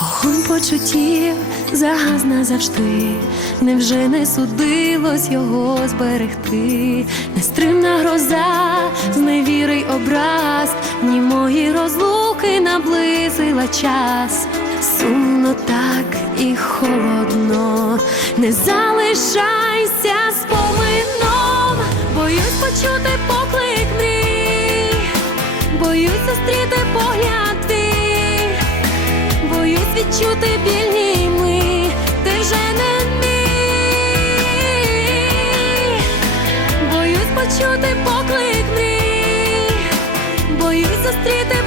Вогонь почуттів загас назавжди, невже не судилось його зберегти, нестримна гроза, зневірий образ, ні мої розлуки наблизила час, сумно так і холодно, не залишайся спомином, боюсь почути поклик мрій, боюсь зустріти погляд твій. Боюсь відчути біль ми, ти вже не мій. Боюсь почути поклик мрій, боюсь зустріти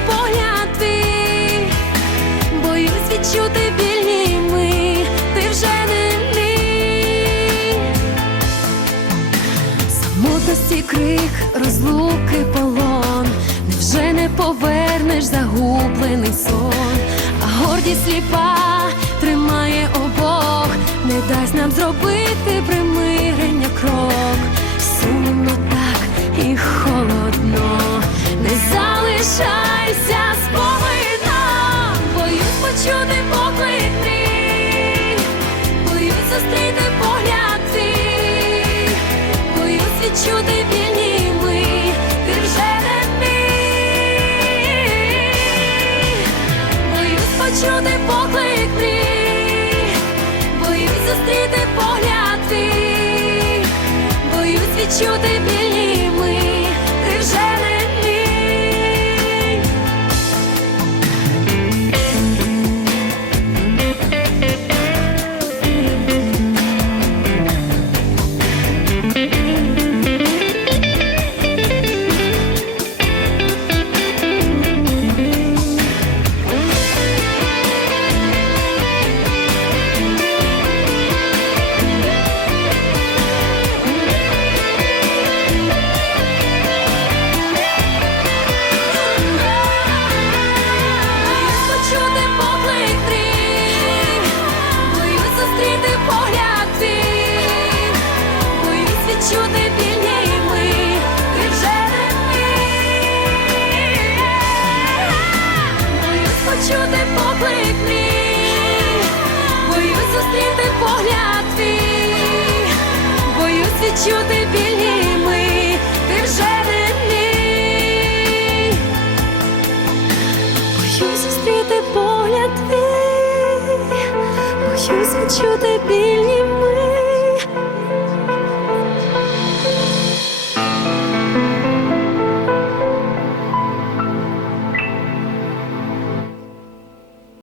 Самотності крик, розлуки полон, невже не повернеш загублений сон, а гордість сліпа тримає обох, не дасть нам зробити зустріти погляд твій, боюсь відчути біль відчути білі ми, ти вже не мій. Боюсь зустріти погляд твій, боюсь відчути